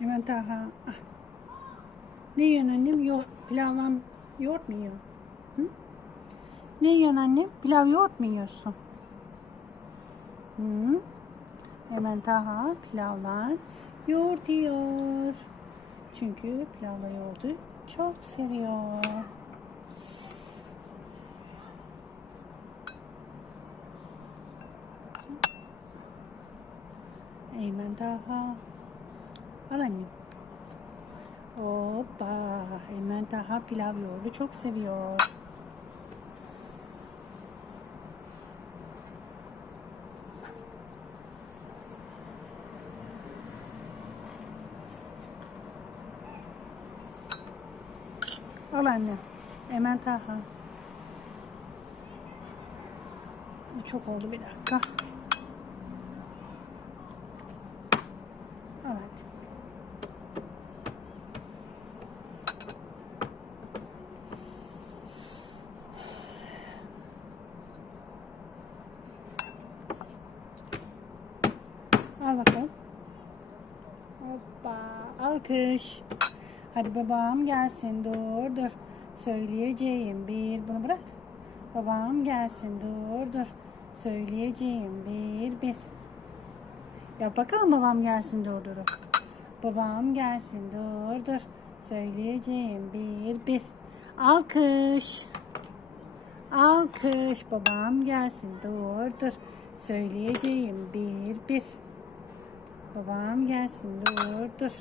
Hemen Taha. Ah. Ne yiyorsun annem? Yo pilavla yoğurt mu yiyorsun? Hı? Ne yiyorsun annem? Pilav yoğurt mu yiyorsun? Hı? Hemen Taha pilavla yoğurt yiyor. Çünkü pilavla yoğurdu çok seviyor. Eymen Taha. Al annem. Hoppa. Eymen Taha pilav yoğurdu çok seviyor. Al annem. Eymen Taha. Bu çok oldu bir dakika. Al annem. Al bakalım. Hoppa. Alkış. Hadi babam gelsin. Dur dur. Söyleyeceğim bir. Bunu bırak. Babam gelsin. Dur dur. Söyleyeceğim bir bir. Ya bakalım babam gelsin dur dur. Babam gelsin dur dur. Söyleyeceğim bir bir. Alkış. Alkış. Babam gelsin dur dur. Söyleyeceğim bir bir. Babam gelsin dur dur.